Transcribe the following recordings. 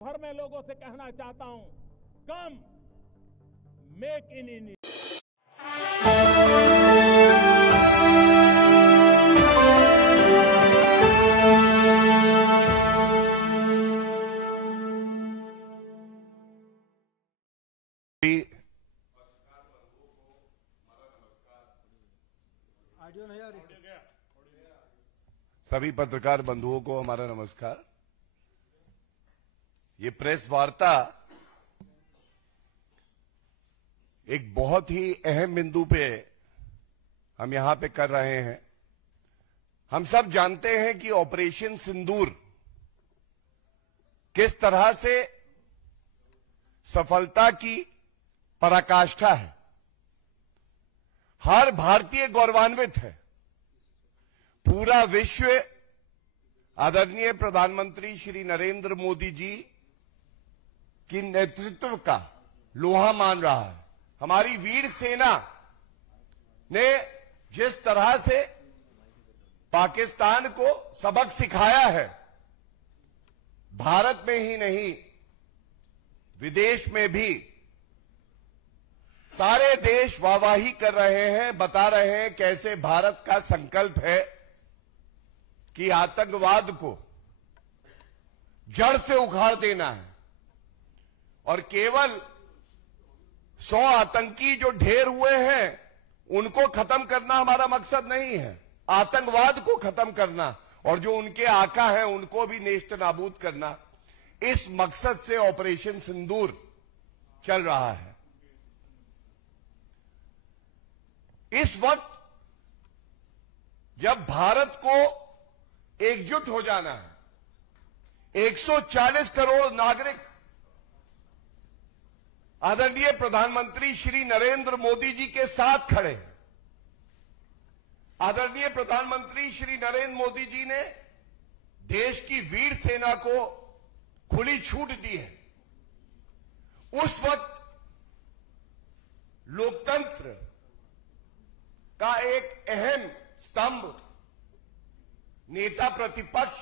भर में लोगों से कहना चाहता हूं, कम मेक इन इंडिया। सभी पत्रकार बंधुओं को हमारा नमस्कार। ये प्रेस वार्ता एक बहुत ही अहम बिंदु पे हम यहां पे कर रहे हैं। हम सब जानते हैं कि ऑपरेशन सिंदूर किस तरह से सफलता की पराकाष्ठा है। हर भारतीय गौरवान्वित है। पूरा विश्व आदरणीय प्रधानमंत्री श्री नरेंद्र मोदी जी की नेतृत्व का लोहा मान रहा है। हमारी वीर सेना ने जिस तरह से पाकिस्तान को सबक सिखाया है, भारत में ही नहीं विदेश में भी सारे देश वाहवाही कर रहे हैं, बता रहे हैं कैसे भारत का संकल्प है कि आतंकवाद को जड़ से उखाड़ देना है। और केवल 100 आतंकी जो ढेर हुए हैं उनको खत्म करना हमारा मकसद नहीं है। आतंकवाद को खत्म करना और जो उनके आका हैं उनको भी नेस्त नाबूद करना, इस मकसद से ऑपरेशन सिंदूर चल रहा है। इस वक्त जब भारत को एकजुट हो जाना है, 140 करोड़ नागरिक आदरणीय प्रधानमंत्री श्री नरेंद्र मोदी जी के साथ खड़े हैं। आदरणीय प्रधानमंत्री श्री नरेंद्र मोदी जी ने देश की वीर सेना को खुली छूट दी है। उस वक्त लोकतंत्र का एक अहम स्तंभ नेता प्रतिपक्ष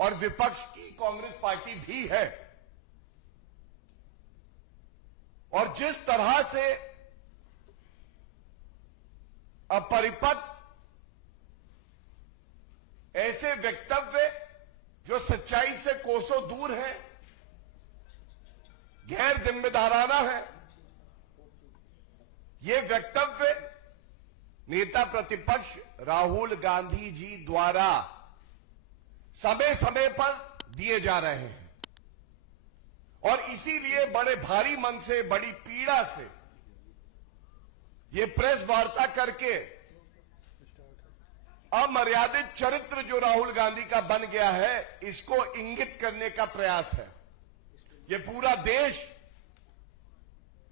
और विपक्ष की कांग्रेस पार्टी भी है। और जिस तरह से अपरिपक्व ऐसे वक्तव्य जो सच्चाई से कोसों दूर हैं, गैर जिम्मेदाराना है, ये वक्तव्य नेता प्रतिपक्ष राहुल गांधी जी द्वारा समय समय पर दिए जा रहे हैं। और इसीलिए बड़े भारी मन से, बड़ी पीड़ा से ये प्रेस वार्ता करके अमर्यादित चरित्र जो राहुल गांधी का बन गया है, इसको इंगित करने का प्रयास है। ये पूरा देश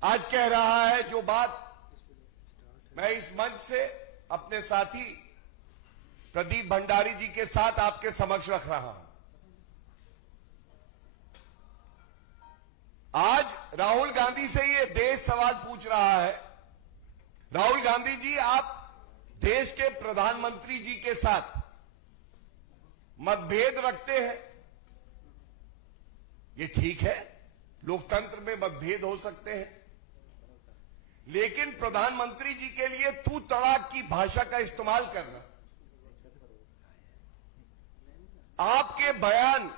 आज कह रहा है जो बात मैं इस मंच से अपने साथी प्रदीप भंडारी जी के साथ आपके समक्ष रख रहा हूं। आज राहुल गांधी से ये देश सवाल पूछ रहा है, राहुल गांधी जी आप देश के प्रधानमंत्री जी के साथ मतभेद रखते हैं। ये ठीक है, लोकतंत्र में मतभेद हो सकते हैं, लेकिन प्रधानमंत्री जी के लिए तू तड़ाक की भाषा का इस्तेमाल करना, आपके बयान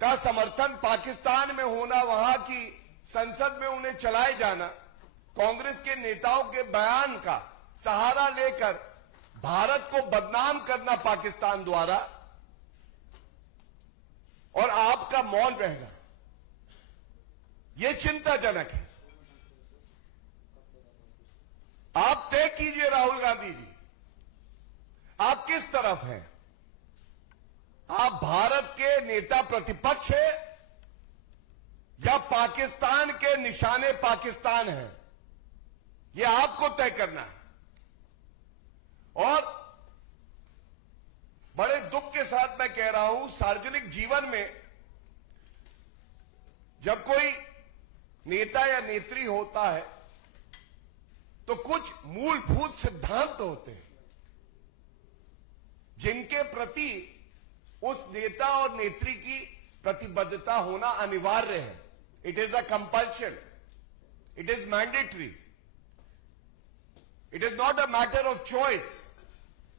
का समर्थन पाकिस्तान में होना, वहां की संसद में उन्हें चलाए जाना, कांग्रेस के नेताओं के बयान का सहारा लेकर भारत को बदनाम करना पाकिस्तान द्वारा, और आपका मौन रहना, यह चिंताजनक है। आप तय कीजिए राहुल गांधी जी, आप किस तरफ हैं? आप भारत के नेता प्रतिपक्ष हैं या पाकिस्तान के निशाने पाकिस्तान हैं? यह आपको तय करना है। और बड़े दुख के साथ मैं कह रहा हूं, सार्वजनिक जीवन में जब कोई नेता या नेत्री होता है तो कुछ मूलभूत सिद्धांत होते हैं जिनके प्रति उस नेता और नेत्री की प्रतिबद्धता होना अनिवार्य है. It is a compulsion. It is mandatory. It is not a matter of choice.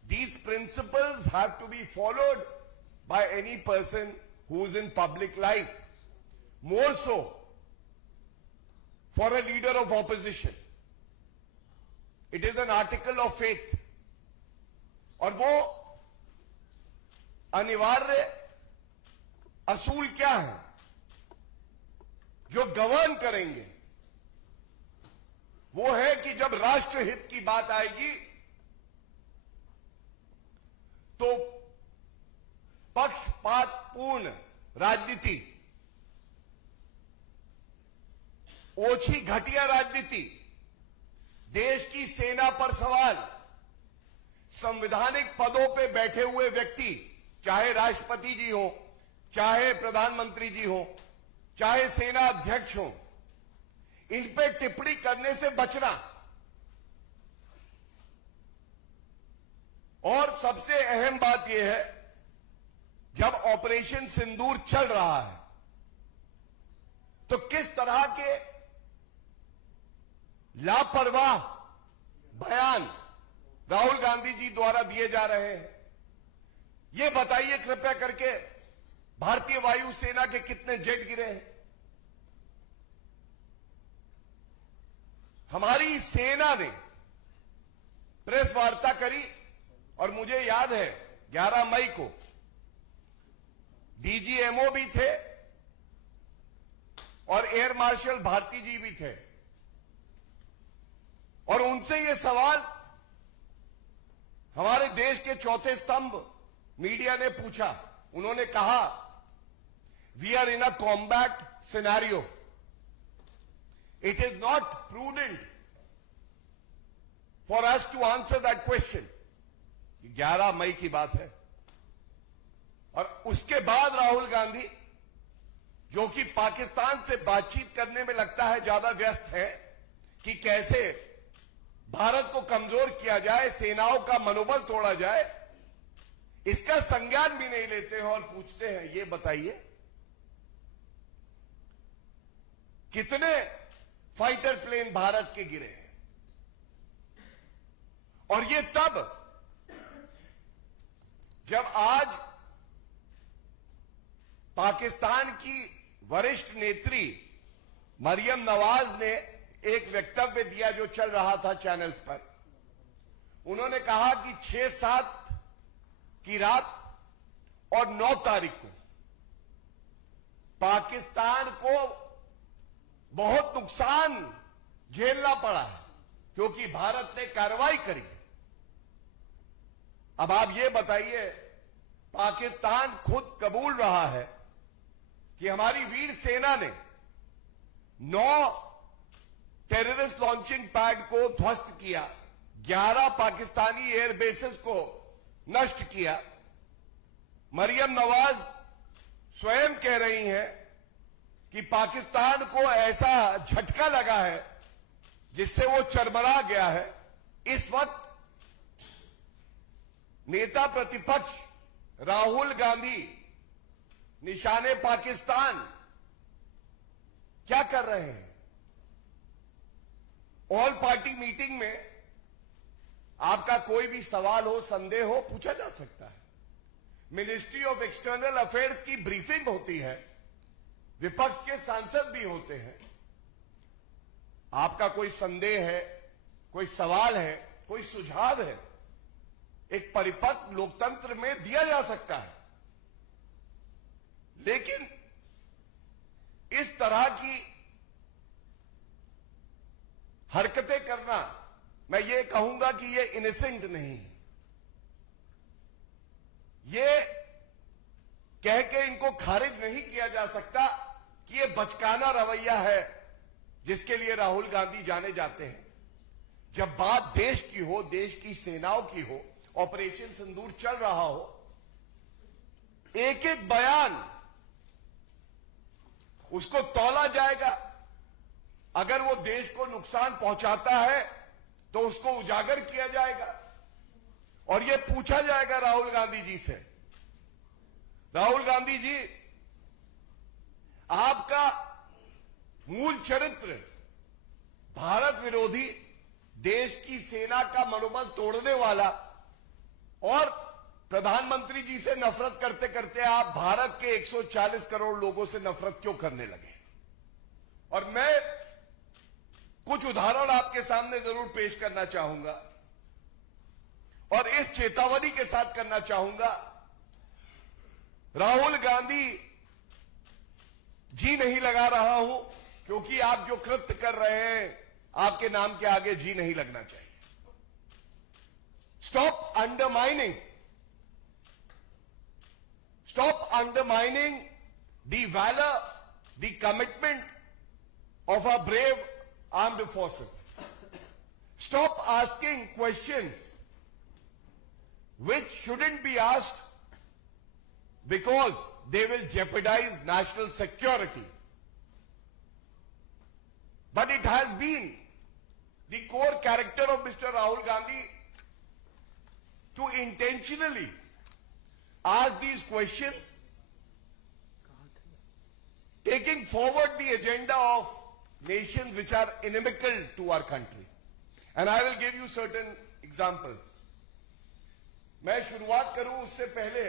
These principles have to be followed by any person who is in public life. More so for a leader of opposition. It is an article of faith. और वो अनिवार्य असूल क्या है जो govern करेंगे? वो है कि जब राष्ट्रहित की बात आएगी तो पक्षपातपूर्ण राजनीति, ओछी घटिया राजनीति, देश की सेना पर सवाल, संवैधानिक पदों पे बैठे हुए व्यक्ति, चाहे राष्ट्रपति जी हो, चाहे प्रधानमंत्री जी हो, चाहे सेना अध्यक्ष हो, इन पे टिप्पणी करने से बचना. और सबसे अहम बात यह है, जब ऑपरेशन सिंदूर चल रहा है तो किस तरह के लापरवाह बयान राहुल गांधी जी द्वारा दिए जा रहे हैं, ये बताइए कृपया करके. भारतीय वायुसेना के कितने जेट गिरे हैं? हमारी सेना ने प्रेस वार्ता करी और मुझे याद है 11 मई को डीजीएमओ भी थे और एयर मार्शल भारती जी भी थे और उनसे ये सवाल हमारे देश के चौथे स्तंभ मीडिया ने पूछा. उन्होंने कहा, we are in a combat scenario. It is not prudent for us to answer that question. 11 मई की बात है. और उसके बाद राहुल गांधी, जो कि पाकिस्तान से बातचीत करने में लगता है ज्यादा व्यस्त है कि कैसे भारत को कमजोर किया जाए, सेनाओं का मनोबल तोड़ा जाए, इसका संज्ञान भी नहीं लेते हैं और पूछते हैं, ये बताइए कितने फाइटर प्लेन भारत के गिरे हैं? और ये तब जब आज पाकिस्तान की वरिष्ठ नेत्री मरियम नवाज ने एक वक्तव्य दिया जो चल रहा था चैनल्स पर. उन्होंने कहा कि 6-7 की रात और 9 तारीख को पाकिस्तान को बहुत नुकसान झेलना पड़ा है क्योंकि भारत ने कार्रवाई करी. अब आप ये बताइए, पाकिस्तान खुद कबूल रहा है कि हमारी वीर सेना ने 9 टेररिस्ट लॉन्चिंग पैड को ध्वस्त किया, 11 पाकिस्तानी एयरबेसेस को नष्ट किया. मरियम नवाज स्वयं कह रही हैं कि पाकिस्तान को ऐसा झटका लगा है जिससे वो चरमरा गया है. इस वक्त नेता प्रतिपक्ष राहुल गांधी निशाने पाकिस्तान क्या कर रहे हैं? ऑल पार्टी मीटिंग में आपका कोई भी सवाल हो, संदेह हो, पूछा जा सकता है. मिनिस्ट्री ऑफ एक्सटर्नल अफेयर्स की ब्रीफिंग होती है, विपक्ष के सांसद भी होते हैं. आपका कोई संदेह है, कोई सवाल है, कोई सुझाव है, एक परिपक्व लोकतंत्र में दिया जा सकता है. लेकिन इस तरह की हरकतें करना, मैं ये कहूंगा कि ये इनोसेंट नहीं. ये कह के इनको खारिज नहीं किया जा सकता कि ये बचकाना रवैया है जिसके लिए राहुल गांधी जाने जाते हैं. जब बात देश की हो, देश की सेनाओं की हो, ऑपरेशन सिंदूर चल रहा हो, एक एक बयान उसको तौला जाएगा. अगर वो देश को नुकसान पहुंचाता है तो उसको उजागर किया जाएगा और ये पूछा जाएगा राहुल गांधी जी से, राहुल गांधी जी आपका मूल चरित्र भारत विरोधी, देश की सेना का मनोबल तोड़ने वाला, और प्रधानमंत्री जी से नफरत करते करते आप भारत के 140 करोड़ लोगों से नफरत क्यों करने लगे? और मैं कुछ उदाहरण आपके सामने जरूर पेश करना चाहूंगा और इस चेतावनी के साथ करना चाहूंगा। राहुल गांधी जी नहीं लगा रहा हूं, क्योंकि आप जो कृत्य कर रहे हैं आपके नाम के आगे जी नहीं लगना चाहिए। Stop undermining the valour, the commitment of our brave armed forces. Stop asking questions which shouldn't be asked because they will jeopardize national security. But it has been the core character of Mr. Rahul Gandhi to intentionally ask these questions, taking forward the agenda of nations which are inimical to our country. And I will give you certain examples. मैं शुरुआत करूं उससे पहले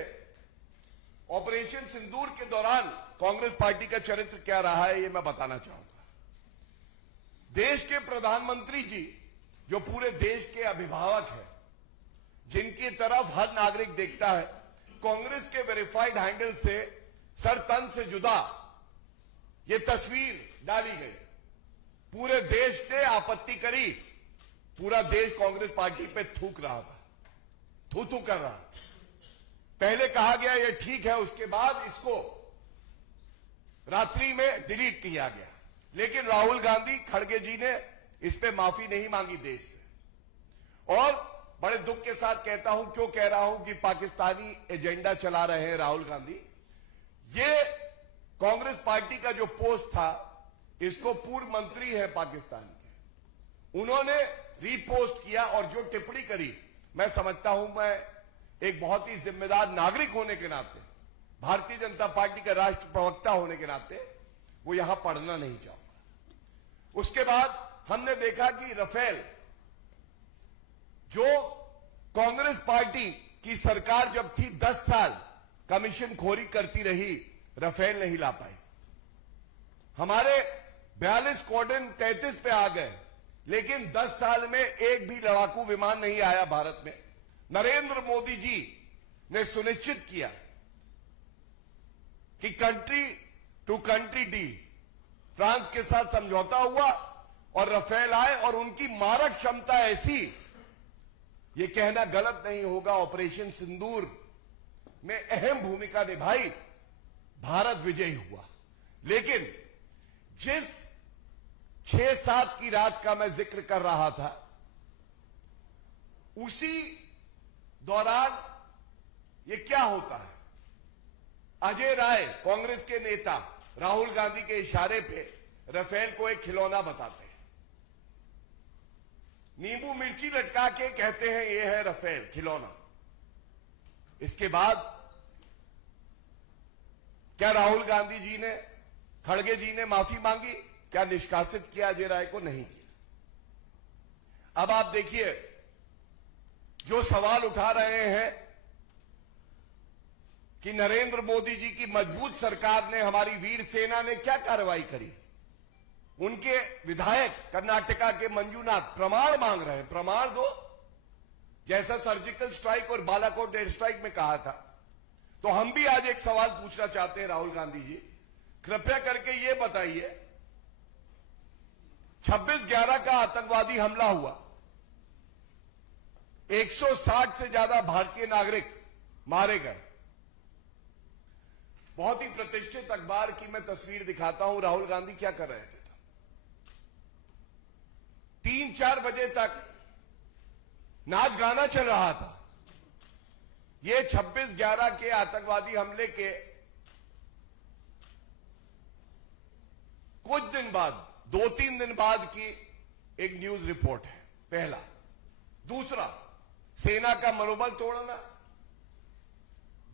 operation सिंदूर के दौरान Congress party का चरित्र क्या रहा है, यह मैं बताना चाहूंगा। देश के प्रधानमंत्री जी, जो पूरे देश के अभिभावक हैं, जिनकी तरफ हर नागरिक देखता है, कांग्रेस के वेरीफाइड हैंडल से सर तन से जुदा ये तस्वीर डाली गई। पूरे देश ने आपत्ति करी, पूरा देश कांग्रेस पार्टी पे थूक रहा था, थू थू कर रहा था। पहले कहा गया ये ठीक है, उसके बाद इसको रात्रि में डिलीट किया गया। लेकिन राहुल गांधी खड़गे जी ने इस पे माफी नहीं मांगी देश से। और बड़े दुख के साथ कहता हूं, क्यों कह रहा हूं कि पाकिस्तानी एजेंडा चला रहे हैं राहुल गांधी। ये कांग्रेस पार्टी का जो पोस्ट था, इसको पूर्व मंत्री है पाकिस्तान के, उन्होंने रीपोस्ट किया और जो टिप्पणी करी, मैं समझता हूं, मैं एक बहुत ही जिम्मेदार नागरिक होने के नाते, भारतीय जनता पार्टी का राष्ट्र प्रवक्ता होने के नाते, वो यहां पढ़ना नहीं चाहूंगा। उसके बाद हमने देखा कि राफेल, जो कांग्रेस पार्टी की सरकार जब थी 10 साल कमीशन खोरी करती रही, राफेल नहीं ला पाई। हमारे 42 स्क्वाड्रन 33 पे आ गए, लेकिन 10 साल में एक भी लड़ाकू विमान नहीं आया भारत में। नरेंद्र मोदी जी ने सुनिश्चित किया कि country to country deal, France के साथ समझौता हुआ और राफेल आए, और उनकी मारक क्षमता ऐसी, ये कहना गलत नहीं होगा, ऑपरेशन सिंदूर में अहम भूमिका निभाई, भारत विजयी हुआ। लेकिन जिस 6-7 की रात का मैं जिक्र कर रहा था, उसी दौरान ये क्या होता है, अजय राय कांग्रेस के नेता राहुल गांधी के इशारे पे राफेल को एक खिलौना बताते हैं, नींबू मिर्ची लटका के कहते हैं ये है राफेल खिलौना। इसके बाद क्या राहुल गांधी जी ने, खड़गे जी ने माफी मांगी? क्या निष्कासित किया अजय राय को? नहीं किया। अब आप देखिए, जो सवाल उठा रहे हैं कि नरेंद्र मोदी जी की मजबूत सरकार ने, हमारी वीर सेना ने क्या कार्रवाई करी, उनके विधायक कर्नाटका के मंजूनाथ प्रमाण मांग रहे हैं, प्रमाण दो, जैसा सर्जिकल स्ट्राइक और बालाकोट एयर स्ट्राइक में कहा था। तो हम भी आज एक सवाल पूछना चाहते हैं राहुल गांधी जी, कृपया करके ये बताइए, 26/11 का आतंकवादी हमला हुआ, 160 से ज्यादा भारतीय नागरिक मारे गए। बहुत ही प्रतिष्ठित अखबार की मैं तस्वीर दिखाता हूं, राहुल गांधी क्या कर रहे थे। 3-4 बजे तक नाच गाना चल रहा था। ये 26/11 के आतंकवादी हमले के कुछ दिन बाद, 2-3 दिन बाद की एक न्यूज रिपोर्ट है, पहला। दूसरा, सेना का मनोबल तोड़ना।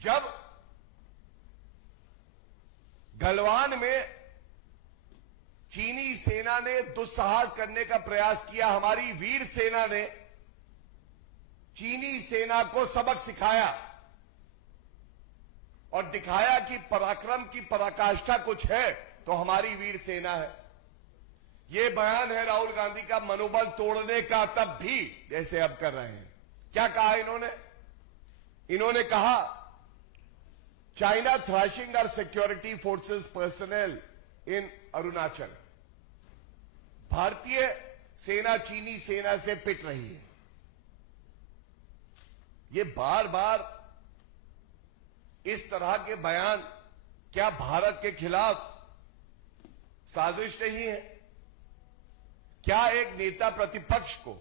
जब गलवान में चीनी सेना ने दुस्साहस करने का प्रयास किया। हमारी वीर सेना ने चीनी सेना को सबक सिखाया और दिखाया कि पराक्रम की पराकाष्ठा कुछ है तो हमारी वीर सेना है। यह बयान है राहुल गांधी का मनोबल तोड़ने का, तब भी जैसे अब कर रहे हैं। क्या कहा इन्होंने कहा China thrashing our security forces personnel in Arunachal. भारतीय सेना चीनी सेना से पिट रही है। ये बार बार इस तरह के बयान क्या भारत के खिलाफ साजिश नहीं है? क्या एक नेता प्रतिपक्ष को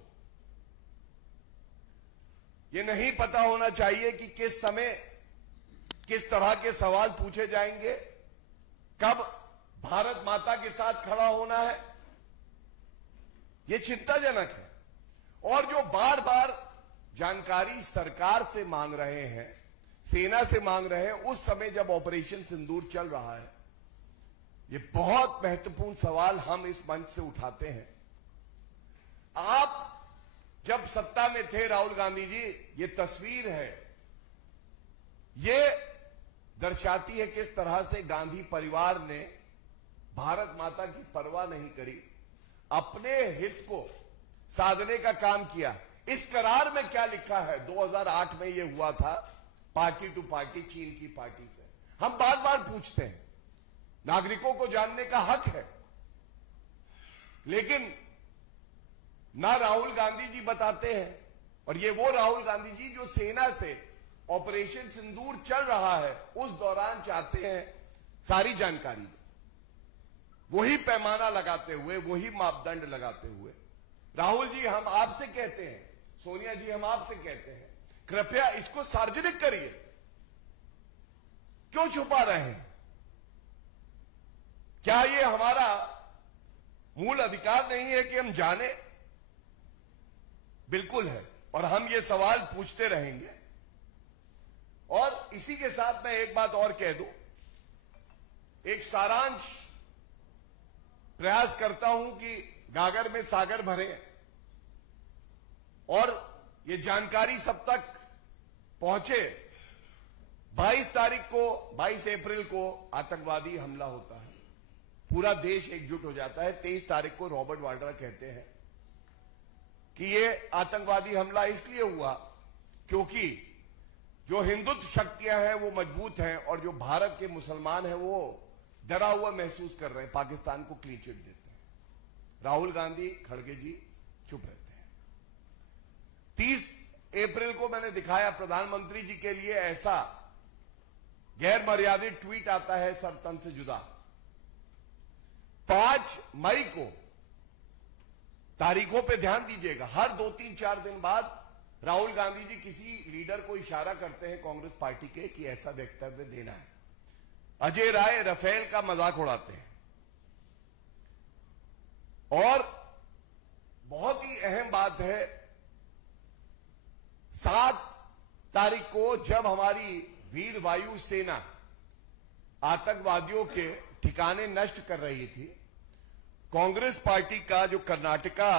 यह नहीं पता होना चाहिए कि किस समय किस तरह के सवाल पूछे जाएंगे, कब भारत माता के साथ खड़ा होना है? यह चिंताजनक है। और जो बार बार जानकारी सरकार से मांग रहे हैं, सेना से मांग रहे हैं, उस समय जब ऑपरेशन सिंदूर चल रहा है, ये बहुत महत्वपूर्ण सवाल हम इस मंच से उठाते हैं। आप जब सत्ता में थे राहुल गांधी जी, ये तस्वीर है, ये दर्शाती है किस तरह से गांधी परिवार ने भारत माता की परवाह नहीं करी, अपने हित को साधने का काम किया। इस करार में क्या लिखा है? 2008 में यह हुआ था, पार्टी टू पार्टी, चीन की पार्टी से। हम बार बार पूछते हैं, नागरिकों को जानने का हक है, लेकिन ना राहुल गांधी जी बताते हैं। और ये वो राहुल गांधी जी जो सेना से ऑपरेशन सिंदूर चल रहा है उस दौरान चाहते हैं सारी जानकारी दो, वही पैमाना लगाते हुए, वही मापदंड लगाते हुए। राहुल जी, हम आपसे कहते हैं, सोनिया जी, हम आपसे कहते हैं, कृपया इसको सार्वजनिक करिए। क्यों छुपा रहे हैं? क्या ये हमारा मूल अधिकार नहीं है कि हम जाने? बिल्कुल है, और हम ये सवाल पूछते रहेंगे। और इसी के साथ मैं एक बात और कह दूं, एक सारांश प्रयास करता हूं कि गागर में सागर भरे और ये जानकारी सब तक पहुंचे। 22 अप्रैल को आतंकवादी हमला होता है, पूरा देश एकजुट हो जाता है। 23 तारीख को रॉबर्ट वाड्रा कहते हैं कि ये आतंकवादी हमला इसलिए हुआ क्योंकि जो हिंदुत्व शक्तियां हैं वो मजबूत हैं और जो भारत के मुसलमान हैं वो डरा हुआ महसूस कर रहे हैं, पाकिस्तान को क्लीन चिट देते हैं। राहुल गांधी, खड़गे जी चुप रहते हैं। 30 अप्रैल को मैंने दिखाया, प्रधानमंत्री जी के लिए ऐसा गैर मर्यादित ट्वीट आता है, सर तन से जुदा। 5 मई को, तारीखों पे ध्यान दीजिएगा, हर 2, 3, 4 दिन बाद राहुल गांधी जी किसी लीडर को इशारा करते हैं कांग्रेस पार्टी के कि ऐसा वक्तव्य देना है। अजय राय राफेल का मजाक उड़ाते हैं। और बहुत ही अहम बात है, 7 तारीख को जब हमारी वीर वायु सेना आतंकवादियों के ठिकाने नष्ट कर रही थी, कांग्रेस पार्टी का जो कर्नाटका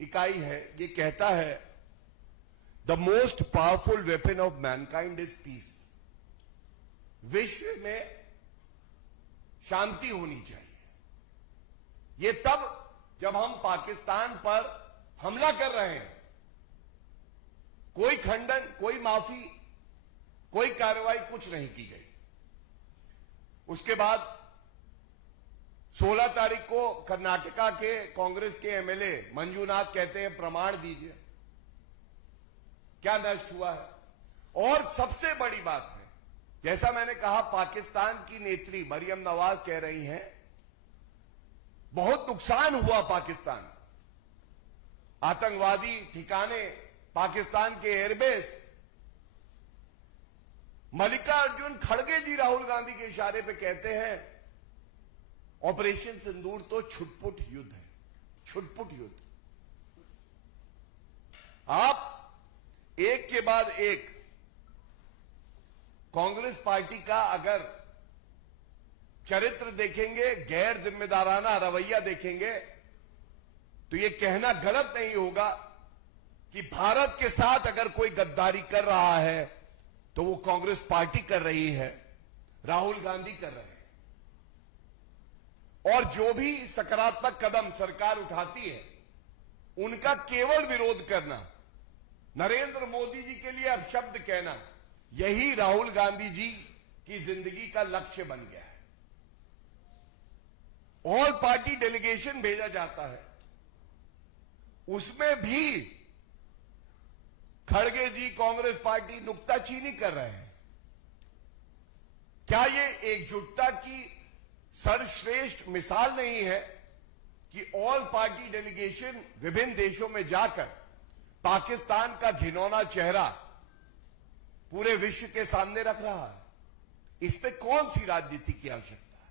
इकाई है ये कहता है the most powerful weapon of Mankind is peace. विश्व में शांति होनी चाहिए। ये तब जब हम पाकिस्तान पर हमला कर रहे हैं, कोई खंडन, कोई माफी, कोई कार्रवाई कुछ नहीं की गई। उसके बाद 16 तारीख को कर्नाटका के कांग्रेस के एमएलए मंजूनाथ कहते हैं प्रमाण दीजिए क्या नष्ट हुआ है। और सबसे बड़ी बात है, जैसा मैंने कहा, पाकिस्तान की नेत्री मरियम नवाज कह रही हैं बहुत नुकसान हुआ पाकिस्तान, आतंकवादी ठिकाने, पाकिस्तान के एयरबेस। मल्लिकार्जुन खड़गे जी राहुल गांधी के इशारे पे कहते हैं ऑपरेशन सिंदूर तो छुटपुट युद्ध है, छुटपुट युद्ध। आप एक के बाद एक कांग्रेस पार्टी का अगर चरित्र देखेंगे, गैर जिम्मेदाराना रवैया देखेंगे, तो ये कहना गलत नहीं होगा कि भारत के साथ अगर कोई गद्दारी कर रहा है तो वो कांग्रेस पार्टी कर रही है, राहुल गांधी कर रहे हैं। और जो भी सकारात्मक कदम सरकार उठाती है उनका केवल विरोध करना, नरेंद्र मोदी जी के लिए अपशब्द कहना, यही राहुल गांधी जी की जिंदगी का लक्ष्य बन गया है। ऑल पार्टी डेलीगेशन भेजा जाता है, उसमें भी खड़गे जी कांग्रेस पार्टी नुक्ताचीनी कर रहे हैं। क्या ये एकजुटता की सर्वश्रेष्ठ मिसाल नहीं है कि ऑल पार्टी डेलीगेशन विभिन्न देशों में जाकर पाकिस्तान का घिनौना चेहरा पूरे विश्व के सामने रख रहा है? इस पे कौन सी राजनीति की आवश्यकता है?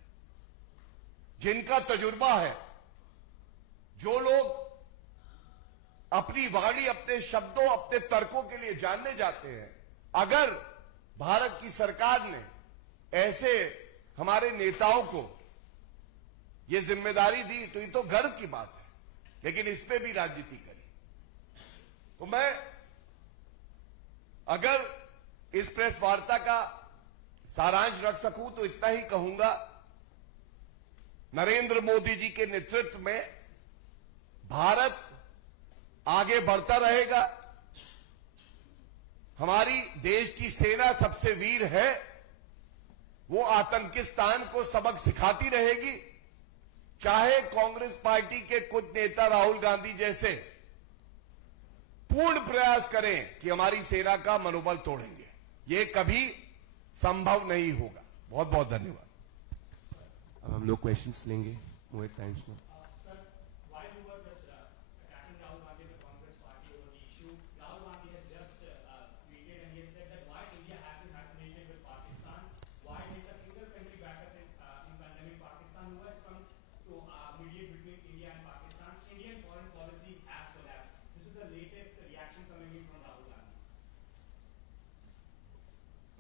जिनका तजुर्बा है, जो लोग अपनी वाणी, अपने शब्दों, अपने तर्कों के लिए जानने जाते हैं, अगर भारत की सरकार ने ऐसे हमारे नेताओं को ये जिम्मेदारी दी तो ये तो गर्व की बात है, लेकिन इस पे भी राजनीति करी। तो मैं अगर इस प्रेस वार्ता का सारांश रख सकूं तो इतना ही कहूंगा, नरेंद्र मोदी जी के नेतृत्व में भारत आगे बढ़ता रहेगा। हमारी देश की सेना सबसे वीर है, वो आतंकिस्तान को सबक सिखाती रहेगी, चाहे कांग्रेस पार्टी के कुछ नेता राहुल गांधी जैसे पूर्ण प्रयास करें कि हमारी सेना का मनोबल तोड़ेंगे। ये कभी संभव नहीं होगा। बहुत बहुत धन्यवाद। अब हम लोग क्वेश्चंस लेंगे मोहित टाइम्स में।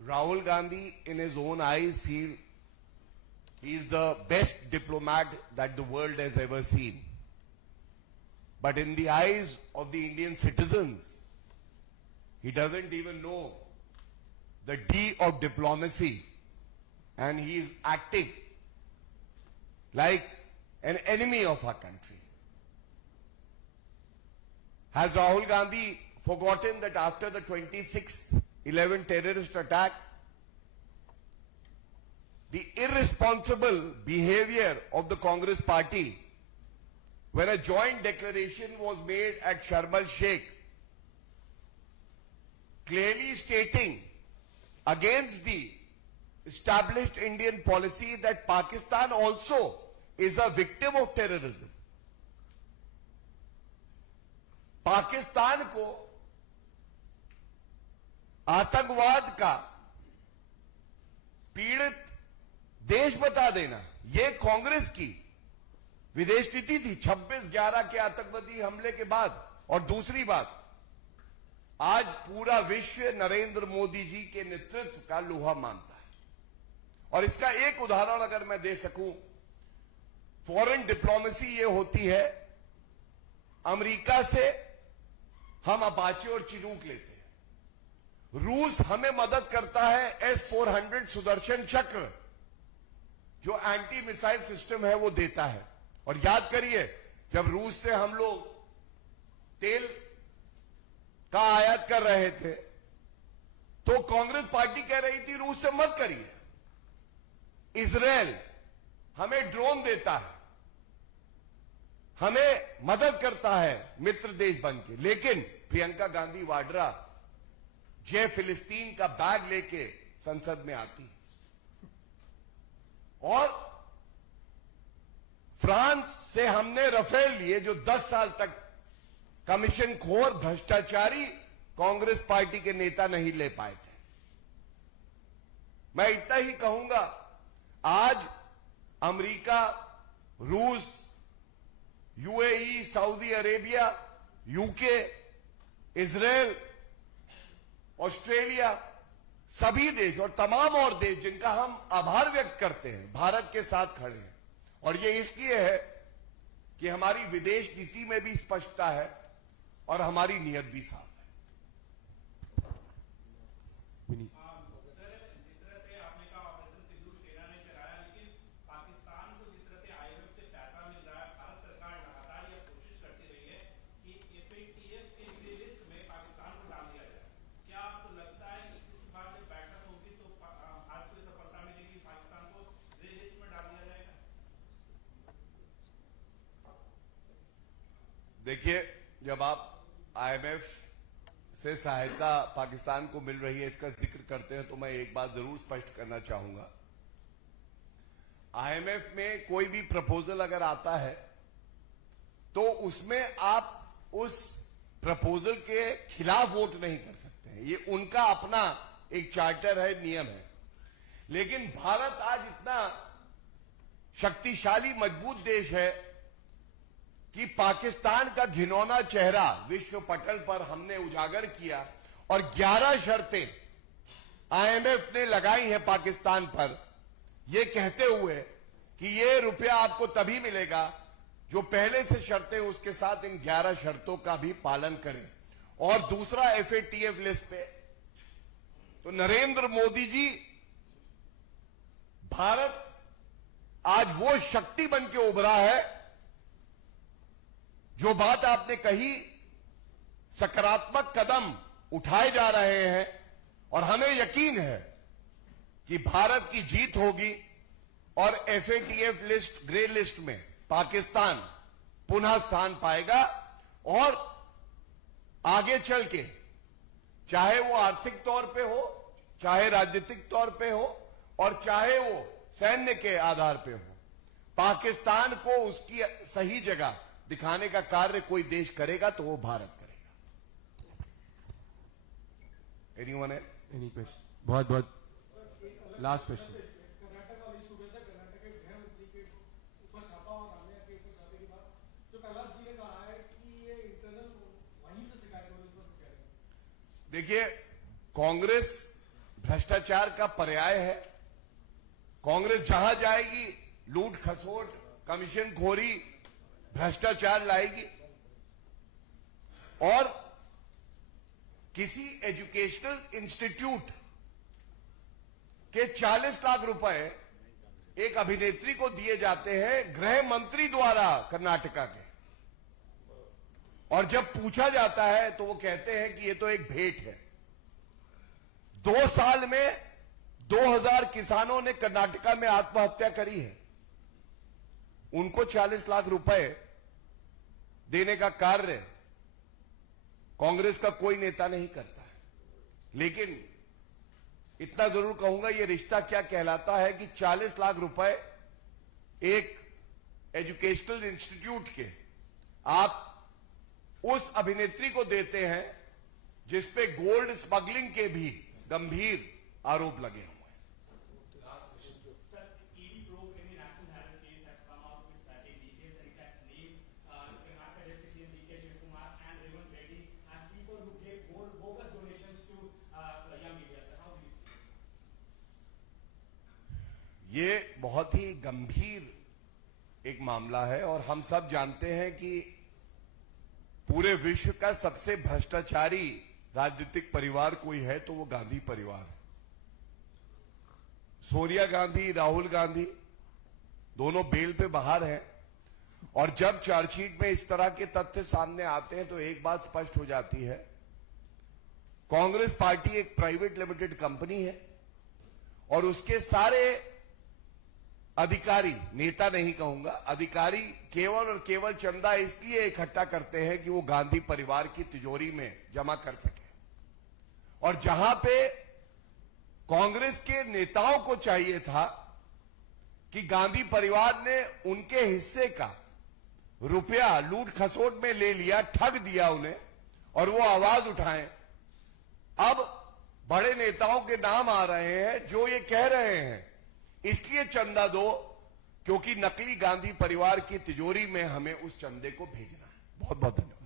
Rahul Gandhi, in his own eyes, feel he is the best diplomat that the world has ever seen. But in the eyes of the Indian citizens, he doesn't even know the D of diplomacy, and he is acting like an enemy of our country. Has Rahul Gandhi forgotten that after the 26/11 terrorist attack, the irresponsible behavior of the Congress party, when a joint declaration was made at Sharm el-Sheikh, clearly stating against the established Indian policy that Pakistan also is a victim of terrorism. Pakistan को आतंकवाद का पीड़ित देश बता देना, यह कांग्रेस की विदेश नीति थी 26/11 के आतंकवादी हमले के बाद। और दूसरी बात, आज पूरा विश्व नरेंद्र मोदी जी के नेतृत्व का लोहा मानता है। और इसका एक उदाहरण अगर मैं दे सकूं, फॉरेन डिप्लोमेसी ये होती है, अमेरिका से हम अपाचे और चिनूक लेते हैं, रूस हमें मदद करता है S-400 सुदर्शन चक्र जो एंटी मिसाइल सिस्टम है वो देता है। और याद करिए, जब रूस से हम लोग तेल का आयात कर रहे थे तो कांग्रेस पार्टी कह रही थी रूस से मत करिए। इजराइल हमें ड्रोन देता है, हमें मदद करता है मित्र देश बन के, लेकिन प्रियंका गांधी वाड्रा जय फिलिस्तीन का बैग लेके संसद में आती। और फ्रांस से हमने राफेल लिए जो 10 साल तक कमीशन खोर भ्रष्टाचारी कांग्रेस पार्टी के नेता नहीं ले पाए थे। मैं इतना ही कहूंगा, आज अमेरिका, रूस, UAE, Saudi Arabia, UK, Israel, Australia, सभी देश और तमाम और देश जिनका हम आभार व्यक्त करते हैं, भारत के साथ खड़े हैं। और ये इसलिए है कि हमारी विदेश नीति में भी स्पष्टता है और हमारी नीयत भी साफ है। देखिए, जब आप आईएमएफ से सहायता पाकिस्तान को मिल रही है इसका जिक्र करते हैं तो मैं एक बात जरूर स्पष्ट करना चाहूंगा। आईएमएफ में कोई भी प्रपोजल अगर आता है तो उसमें आप उस प्रपोजल के खिलाफ वोट नहीं कर सकते हैं। ये उनका अपना एक चार्टर है, नियम है। लेकिन भारत आज इतना शक्तिशाली मजबूत देश है कि पाकिस्तान का घिनौना चेहरा विश्व पटल पर हमने उजागर किया और 11 शर्तें आईएमएफ ने लगाई हैं पाकिस्तान पर, यह कहते हुए कि ये रुपया आपको तभी मिलेगा जो पहले से शर्तें उसके साथ इन 11 शर्तों का भी पालन करें। और दूसरा एफएटीएफ लिस्ट पे तो नरेंद्र मोदी जी, भारत आज वो शक्ति बन के उभरा है। जो बात आपने कही, सकारात्मक कदम उठाए जा रहे हैं और हमें यकीन है कि भारत की जीत होगी और एफएटीएफ लिस्ट, ग्रे लिस्ट में पाकिस्तान पुनः स्थान पाएगा। और आगे चल के चाहे वो आर्थिक तौर पे हो, चाहे राजनीतिक तौर पे हो और चाहे वो सैन्य के आधार पे हो, पाकिस्तान को उसकी सही जगह दिखाने का कार्य कोई देश करेगा तो वो भारत करेगा। Anyone else? Any question? बहुत बहुत लास्ट क्वेश्चन। कर्नाटक और इस सूबे से कर्नाटक के गृह मंत्री के ऊपर छापा और रामैया के ऊपर छापे के बाद जो कैलाश जी ने कहा है कि ये इंटरनल वहीं से शिकायत हो, इस पर क्या कहेंगे? देखिए, कांग्रेस भ्रष्टाचार का पर्याय है। कांग्रेस जहां जाएगी लूट खसोट, कमीशन खोरी, भ्रष्टाचार लाएगी। और किसी एजुकेशनल इंस्टीट्यूट के 40 लाख रुपए एक अभिनेत्री को दिए जाते हैं गृह मंत्री द्वारा कर्नाटका के, और जब पूछा जाता है तो वो कहते हैं कि ये तो एक भेंट है। 2 साल में 2000 किसानों ने कर्नाटका में आत्महत्या करी है। उनको 40 लाख रुपए देने का कार्य कांग्रेस का कोई नेता नहीं करता है। लेकिन इतना जरूर कहूंगा, यह रिश्ता क्या कहलाता है कि 40 लाख रुपए एक एजुकेशनल इंस्टीट्यूट के आप उस अभिनेत्री को देते हैं जिसपे गोल्ड स्मगलिंग के भी गंभीर आरोप लगे हुए हैं। ये बहुत ही गंभीर एक मामला है और हम सब जानते हैं कि पूरे विश्व का सबसे भ्रष्टाचारी राजनीतिक परिवार कोई है तो वो गांधी परिवार है। सोनिया गांधी, राहुल गांधी दोनों बेल पे बाहर हैं। और जब चार्जशीट में इस तरह के तथ्य सामने आते हैं तो एक बात स्पष्ट हो जाती है, कांग्रेस पार्टी एक प्राइवेट लिमिटेड कंपनी है और उसके सारे अधिकारी, नेता नहीं कहूंगा, अधिकारी केवल और केवल चंदा इसलिए इकट्ठा करते हैं कि वो गांधी परिवार की तिजोरी में जमा कर सके। और जहां पे कांग्रेस के नेताओं को चाहिए था कि गांधी परिवार ने उनके हिस्से का रुपया लूट खसोट में ले लिया, ठग दिया उन्हें, और वो आवाज उठाएं, अब बड़े नेताओं के नाम आ रहे हैं जो ये कह रहे हैं इसलिए चंदा दो क्योंकि नकली गांधी परिवार की तिजोरी में हमें उस चंदे को भेजना है। बहुत बहुत धन्यवाद।